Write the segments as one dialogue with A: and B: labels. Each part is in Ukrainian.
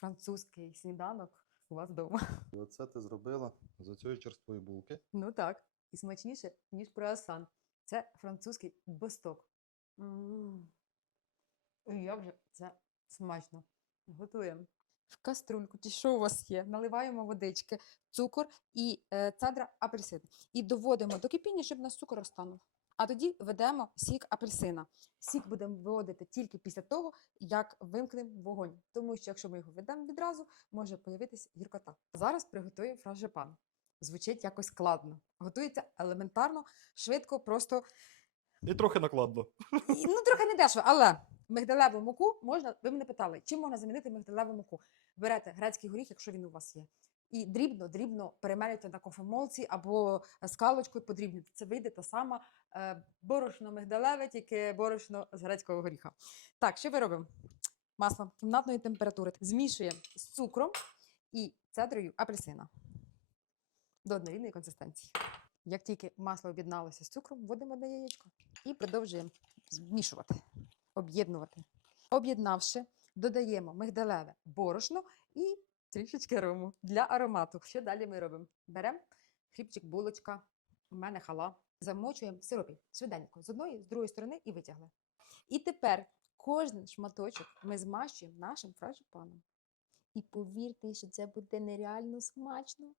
A: французький сніданок у вас вдома.
B: Оце ти зробила з цієї черствої булки.
A: Ну так, і смачніше, ніж круасан. Це французький босток. Ой, Як же це смачно. Готуємо. В каструльку, чи що у вас є? Наливаємо водички, цукор і е, цедра апельсин. І доводимо до кипіння, щоб у нас цукор розтанув. А тоді ведемо сік апельсина. Сік будемо виводити тільки після того, як вимкнемо вогонь. Тому що якщо ми його ведемо відразу, може появитися гіркота. Зараз приготуємо франжипан. Звучить якось складно. Готується елементарно, швидко, просто
C: І трохи накладно.
A: і, ну, трохи не дешево, але мигдалеву муку можна. Ви мене питали, чим можна замінити мигдалеву муку? Берете грецький горіх, якщо він у вас є. І дрібно, дрібно перемелюєте на кофемолці або скалочкою подрібнюєте. Це вийде та сама е, борошно мигдалеве, тільки борошно з грецького горіха. Так, що ви робимо? Масло кімнатної температури. Змішуємо з цукром і цедрою апельсина до однорідної консистенції. Як тільки масло об'єдналося з цукром, вводимо одне яєчко і продовжуємо змішувати, об'єднувати. Об'єднавши, додаємо мигдалеве борошно і трішечки рому для аромату. Що далі ми робимо? Беремо хлібчик, булочка, у мене хала, замочуємо в сиропі швиденько з одної, з другої сторони і витягли. І тепер кожен шматочок ми змащуємо нашим фрашипаном. І повірте, що це буде нереально смачно.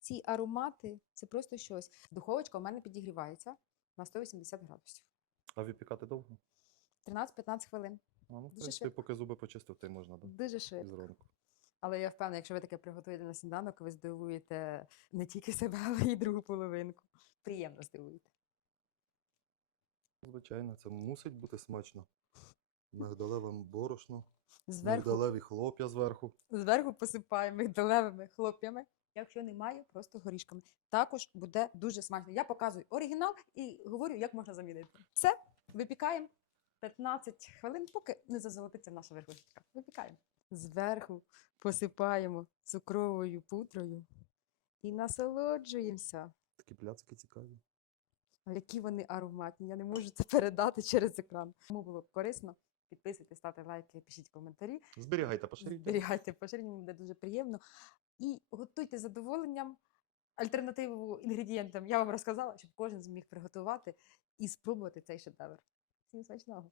A: Ці аромати це просто щось. Духовочка у мене підігрівається на 180 градусів.
C: А випікати довго?
A: 13-15 хвилин.
C: А, ну, в
A: Дуже
C: принципі,
A: швидко.
C: поки зуби почистив, можна, да?
A: Дуже швидко.
C: зранку.
A: Але я впевнена, якщо ви таке приготуєте на сніданок, ви здивуєте не тільки себе, але й другу половинку. Приємно здивуєте.
B: Звичайно, це мусить бути смачно. Мигдалеве борошно,
A: Зверху,
B: мигдалеві хлоп'я зверху.
A: зверху посипаємо мигдалевими хлоп'ями. Якщо немає, просто горішками. Також буде дуже смачно. Я показую оригінал і говорю, як можна замінити. Все, випікаємо 15 хвилин, поки не зазолотиться наша верхушечка. Випікаємо. Зверху посипаємо цукровою пудрою і насолоджуємося.
B: Такі пляцки цікаві.
A: Які вони ароматні, я не можу це передати через екран. Кому було корисно, підписуйтесь, ставте лайки, пишіть коментарі.
B: Зберігайте, поширюйте.
A: Зберігайте поширення, буде дуже приємно. І готуйте з задоволенням альтернативу інгредієнтам. Я вам розказала, щоб кожен зміг приготувати і спробувати цей шедевр. Всім смачного!